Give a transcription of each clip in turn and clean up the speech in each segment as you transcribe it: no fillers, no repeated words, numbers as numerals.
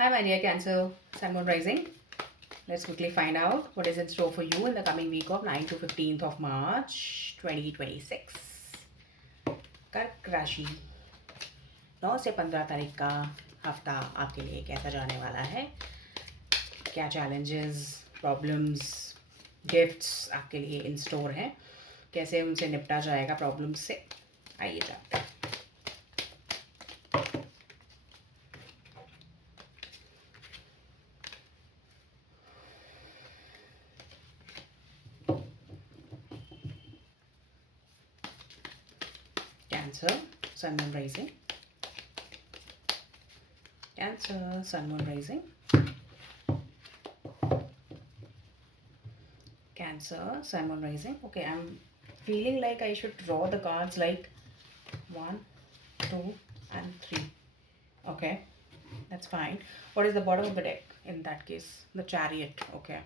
Hi, my dear Cancer, Sun Moon Rising. Let's quickly find out what is in store for you in the coming week of 9 to 15th of March 2026. कर्क राशि 9 से 15 तारीख का हफ्ता आपके लिए कैसा जाने वाला है, क्या चैलेंजेस, प्रॉब्लम्स, गिफ्ट्स आपके लिए इन स्टोर हैं, कैसे उनसे निपटा जाएगा प्रॉब्लम्स से, आइए जानते हैं। Cancer, Sun Moon Rising. Cancer, Sun Moon Rising. Cancer, Sun Moon Rising. Okay, I'm feeling like I should draw the cards like 1, 2, and 3. Okay, that's fine. What is the bottom of the deck in that case? The Chariot. Okay,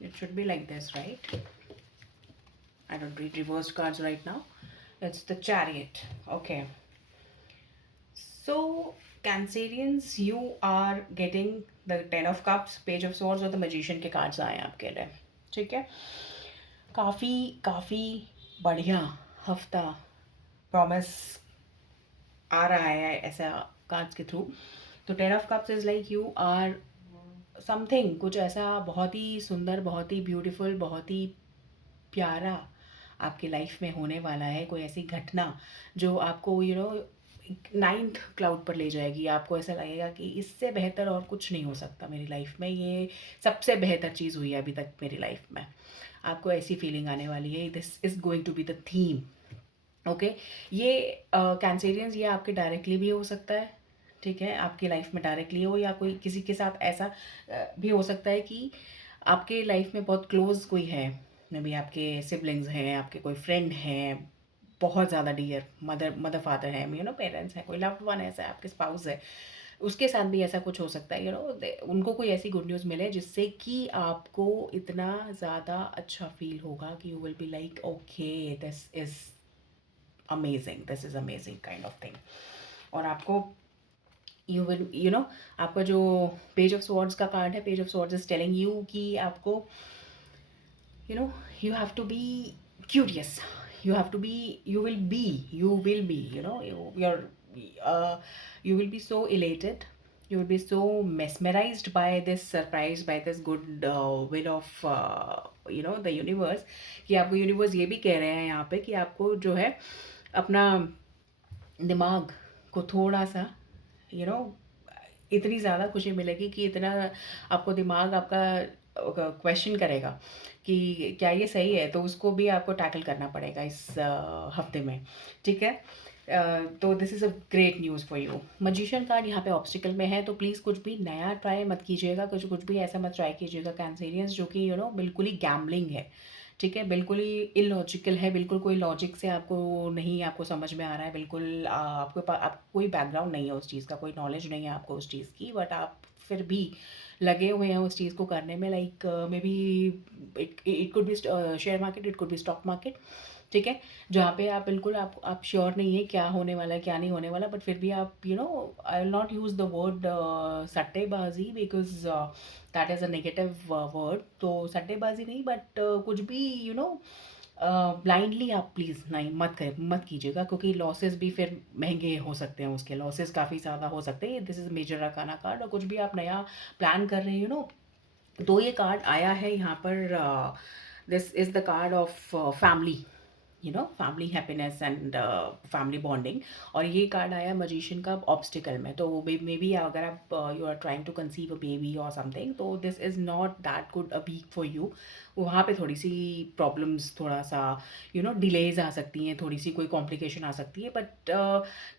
it should be like this, right? I don't read reversed cards right now. It's the Chariot. Okay. So, Cancerians, you are getting the Ten of Cups, Page of Swords और the Magician के cards आए हैं आपके लिए, ठीक है? काफ़ी बढ़िया हफ्ता प्रॉमिस आ रहा है ऐसा कार्ड्स के थ्रू। तो ten of cups is like you are something, कुछ ऐसा बहुत ही सुंदर, बहुत ही ब्यूटीफुल, बहुत ही प्यारा आपकी लाइफ में होने वाला है। कोई ऐसी घटना जो आपको नाइन्थ क्लाउड पर ले जाएगी। आपको ऐसा लगेगा कि इससे बेहतर और कुछ नहीं हो सकता मेरी लाइफ में, ये सबसे बेहतर चीज़ हुई है अभी तक मेरी लाइफ में। आपको ऐसी फीलिंग आने वाली है। This is going to be the theme. Okay, ये कैंसेरियंस ये आपके डायरेक्टली भी हो सकता है, ठीक है, आपकी लाइफ में डायरेक्टली हो, या कोई किसी के साथ ऐसा भी हो सकता है कि आपके लाइफ में बहुत क्लोज कोई है, मे बी आपके सिबलिंग्स हैं, आपके कोई फ्रेंड हैं, बहुत ज़्यादा डियर, मदर फादर है, पेरेंट्स हैं, कोई लव्ड वन ऐसा है, आपके स्पाउस है, उसके साथ भी ऐसा कुछ हो सकता है। उनको कोई ऐसी गुड न्यूज़ मिले जिससे कि आपको इतना ज़्यादा अच्छा फील होगा कि you will be like okay, this is amazing kind of thing. और आपको यू विल आपका जो पेज ऑफ स्वॉर्ड्स का कार्ड है, page of swords is telling you कि आपको you have to be curious, you will be uh, you will be so elated, you will be so mesmerized by this surprise, by this good will of the universe, कि आपको universe ये भी कह रहे हैं यहाँ पे कि आपको जो है अपना दिमाग को थोड़ा सा यू नो इतनी ज़्यादा खुशी मिलेगी कि इतना आपको दिमाग आपका क्वेश्चन करेगा कि क्या ये सही है, तो उसको भी आपको टैकल करना पड़ेगा इस हफ्ते में, ठीक है। तो this is a great news for you. Magician card यहाँ पे ऑब्स्टिकल में है, तो प्लीज़ कुछ भी नया ट्राई मत कीजिएगा, कुछ भी ऐसा मत ट्राई कीजिएगा कैंसेरियंस जो कि बिल्कुल ही गैम्बलिंग है, ठीक है, बिल्कुल ही इलॉजिकल है, बिल्कुल कोई लॉजिक से आपको समझ में आ रहा है, बिल्कुल आप कोई बैकग्राउंड नहीं है उस चीज़ का, कोई नॉलेज नहीं है आपको उस चीज़ की, बट आप फिर भी लगे हुए हैं उस चीज़ को करने में। Like may be it could be share market, it could be stock market, ठीक है, जहाँ पे आप बिल्कुल आप श्योर नहीं है क्या होने वाला है क्या नहीं होने वाला, बट फिर भी आप I will not use the word सट्टेबाजी, because that is a negative word. तो सट्टेबाजी नहीं, बट कुछ भी ब्लाइंडली आप प्लीज़ नहीं मत कीजिएगा, क्योंकि लॉसेस भी फिर महंगे हो सकते हैं, उसके लॉसेस काफ़ी ज़्यादा हो सकते हैं। This is major arcana card. और कुछ भी आप नया प्लान कर रहे हैं तो ये कार्ड आया है यहाँ पर। This is the card of family, family happiness and family bonding. और ये कार्ड आया मजिशियन का ऑब्स्टिकल में, तो मे बी अगर आप you are trying to conceive a baby और समथिंग, तो this is not that good a week for you. वहाँ पे थोड़ी सी प्रॉब्लम्स, थोड़ा सा डिलेज आ सकती हैं, थोड़ी सी कोई कॉम्प्लिकेशन आ सकती है, बट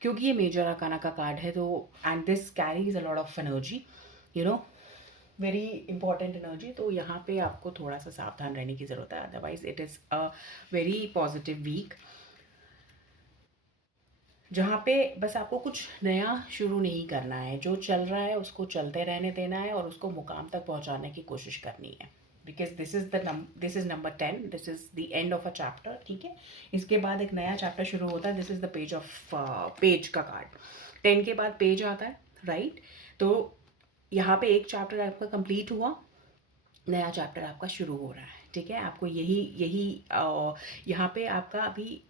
क्योंकि ये मेजर अरकाना का कार्ड है, तो and this carries a lot of energy, very important energy, तो यहाँ पे आपको थोड़ा सा सावधान रहने की ज़रूरत है, otherwise it is a very positive week, जहाँ पे बस आपको कुछ नया शुरू नहीं करना है, जो चल रहा है उसको चलते रहने देना है और उसको मुकाम तक पहुँचाने की कोशिश करनी है, because this is number 10, this is the end of a chapter, ठीक है। इसके बाद एक नया चैप्टर शुरू होता है, दिस इज़ द पेज का कार्ड। 10 के बाद पेज आता है, राइट? तो यहाँ पे एक चैप्टर आपका कंप्लीट हुआ, नया चैप्टर आपका शुरू हो रहा है, ठीक है? आपको यही यही यहाँ पे आपका अभी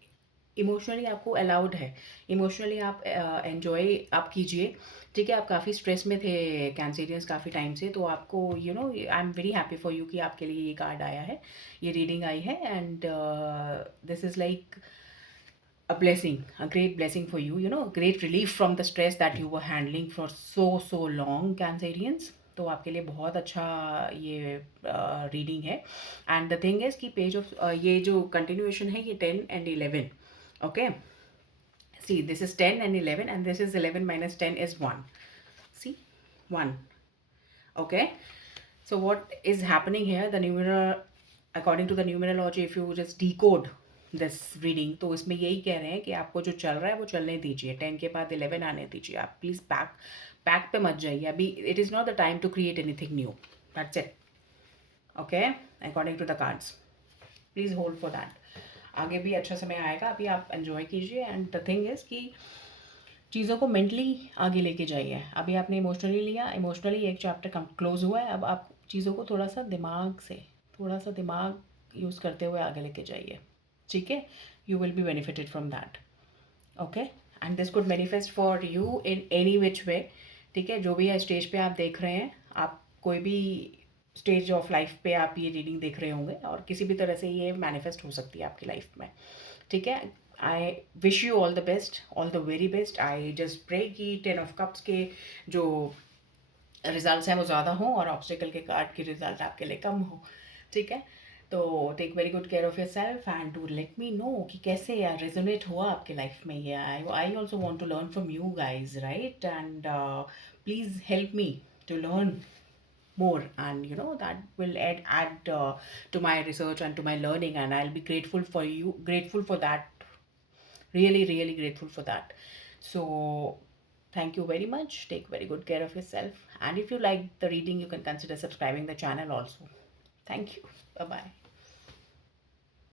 इमोशनली आपको अलाउड है, इमोशनली आप एन्जॉय आप कीजिए, ठीक है? आप काफ़ी स्ट्रेस में थे कैंसेरियंस काफ़ी टाइम से, तो आपको I am very happy for you कि आपके लिए ये कार्ड आया है, ये रीडिंग आई है, and this is like a blessing, a great blessing for you, great relief from the stress that you were handling for so long, Cancerians. तो आपके लिए बहुत अच्छा ये रीडिंग है, एंड द थिंग इज कि page of ये जो कंटिन्यूएशन है ये 10 and 11, okay? See this is 10 and 11 and this is 11 minus 10 is 1. See, 1. Okay, so what is happening here, the numeral, according to the numerology, if you just decode this reading, तो इसमें यही कह रहे हैं कि आपको जो चल रहा है वो चलने दीजिए, 10 के बाद 11 आने दीजिए, आप प्लीज़ पैक पे मत जाइए अभी, it is not the time to create anything new, that's it, okay? According to the cards, please hold for that, आगे भी अच्छा समय आएगा, अभी आप एंजॉय कीजिए, एंड द थिंग इज़ कि चीज़ों को मेंटली आगे लेके जाइए, अभी आपने इमोशनली लिया, इमोशनली एक चैप्टर क्लोज हुआ है, अब आप चीज़ों को थोड़ा सा दिमाग यूज़ करते हुए आगे लेके जाइए, ठीक है? You will be benefited from that, okay? And this could manifest for you in any which way, ठीक है? जो भी है स्टेज पे आप देख रहे हैं, आप कोई भी स्टेज ऑफ लाइफ पे आप ये रीडिंग देख रहे होंगे, और किसी भी तरह से ये मैनिफेस्ट हो सकती है आपकी लाइफ में, ठीक है? I wish you all the best, all the very best. I just pray कि 10 of Cups के जो रिजल्ट्स हैं वो ज़्यादा हों और ऑब्स्टिकल के कार्ड के रिजल्ट आपके लिए कम हो, ठीक है? तो take very good care of yourself and do let me know कि कैसे यार रेजोनेट हुआ आपके लाइफ में ये। I also want to learn from you guys, right? And please help me to learn more, and that will add to my research and to my learning, and I'll be grateful for that, really grateful for that. So thank you very much, take very good care of yourself, and if you like the reading you can consider subscribing the channel also. Thank you, bye bye.